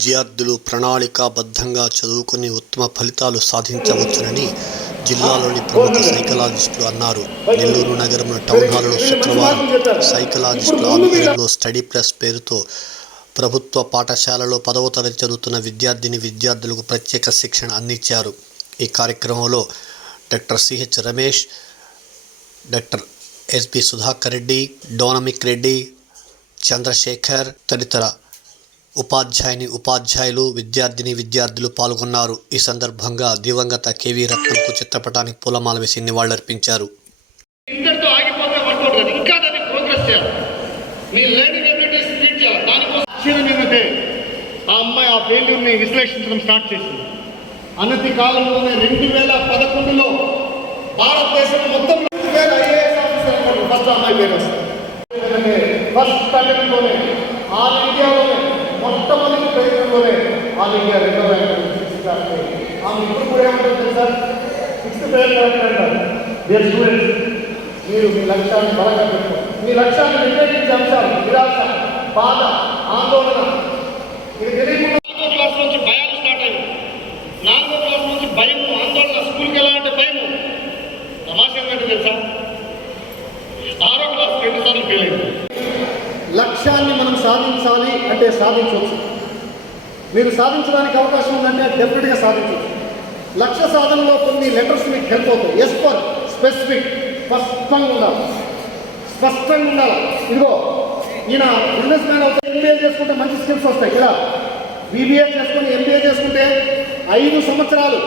విద్యార్థులు ప్రణాళికాబద్ధంగా చదువుకుని ఉత్తమ ఫలితాలు సాధించవచ్చునని జిల్లాలోని ప్రముఖ సైకలాజిస్టులు అన్నారు. నెల్లూరు నగరంలో టౌన్ హాల్లో శుక్రవారం సైకలాజిస్టుల ఆధ్వర్యంలో స్టడీ ప్లస్ పేరుతో ప్రభుత్వ పాఠశాలలో పదవ తరగతి చదువుతున్న విద్యార్థిని విద్యార్థులకు ప్రత్యేక శిక్షణ అందించారు. ఈ కార్యక్రమంలో doctor CH Ramesh doctor SP Sudhakar Reddy డోనమిక్ Reddy Chandrasekhar తదితర ఉపాధ్యాయుని ఉపాధ్యాయులు విద్యార్థిని విద్యార్థులు పాల్గొన్నారు. ఈ సందర్భంగా దివంగత కేవీ రత్నంకు చిత్రపటానికి పూలమాల వేసి నివాళులర్పించారు. ఆ అమ్మాయి ఆ ఫెయిల్యూర్ని విశ్లేషించడం స్టార్ట్ చేసింది. అనతి కాలంలోనే రెండు వేల పదకొండులో భారతదేశం మొత్తం రెండు వేల ఐఏఎస్ ఆఫీసర్ ఫస్ట్ అమ్మాయి పేరు. ఫస్ట్ అటెంప్ట్లోనే ఆల్ ఇండియాలోనే కొంతమందికి ప్రయత్నంలోనే ఆల్ ఇండియా రెండో ర్యాంక్ ఆమె ఇప్పుడు కూడా ఏమంటుంది సార్ సిక్స్త్ పేరు కరెక్ట్ అంటారు. దేర్ స్టూడెంట్స్ మీరు మీ లక్ష్యాన్ని బలంగా పెట్టుకోండి. మీ లక్ష్యాన్ని వ్యతిరేకించే అంశాలు నిరాశ బాధ ఆందోళన ఇది తెలియకుండా నాలుగో క్లాస్ నుంచి భయాలు స్టార్ట్ అయ్యాయి నాలుగో క్లాస్ నుంచి భయము ఆందోళన స్కూల్కి ఎలా అంటే తమాషా ఏంటంటే తెలుసా ఆరో క్లాస్ రెండు సార్లు ఫెయిల్ అయింది లక్ష్యాన్ని మనం సాధించాలి అంటే సాధించవచ్చు. మీరు సాధించడానికి అవకాశం ఉందంటే డెఫినెట్గా సాధించవచ్చు. లక్ష్య సాధనలో కొన్ని లెటర్స్ మీకు హెల్ప్ అవుతాయి. ఎస్ ఫర్ స్పెసిఫిక్ స్పష్టంగా ఉండాలి. స్పష్టంగా ఉండాలి. ఇదిగో ఈయన బిజినెస్ మ్యాన్ అవుతాయి ఎంబీఏ చేసుకుంటే మంచి స్కిల్స్ వస్తాయి. ఇలా బీబీఏ చేసుకుని ఎంబీఏ చేసుకుంటే ఐదు సంవత్సరాలు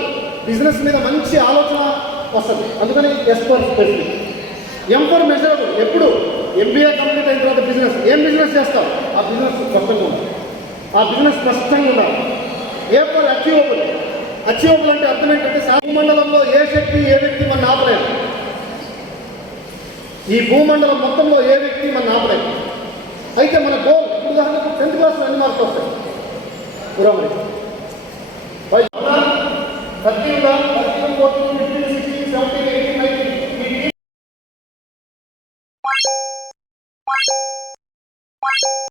బిజినెస్ మీద మంచి ఆలోచన వస్తుంది. అందుకని S for specific M for measurable ఎప్పుడు? ఎంబీఏ కంప్లీట్ అయిన తర్వాత బిజినెస్ ఏం బిజినెస్ చేస్తావు? ఆ బిజినెస్ స్పష్టంగా ఉండాలి ఆ బిజినెస్ స్పష్టంగా ఉండాలి. ఏ ఫర్ అచీవబుల్ అచీవబుల్ అంటే అర్థం ఏంటంటే భూమండలంలో ఏ శక్తి ఏ వ్యక్తి మన ఆపలేదు. ఈ భూమండలం మొత్తంలో ఏ వ్యక్తి మన ఆపలేదు. అయితే మన గోల్ ఉదాహరణకు టెన్త్ క్లాస్ అన్ని మార్కులు వస్తాయి? పురామరి ప్రతి ఉదాహరణ ఫిఫ్టీన్ సిక్స్టీన్ సెవెంటీన్ ఎయిటీన్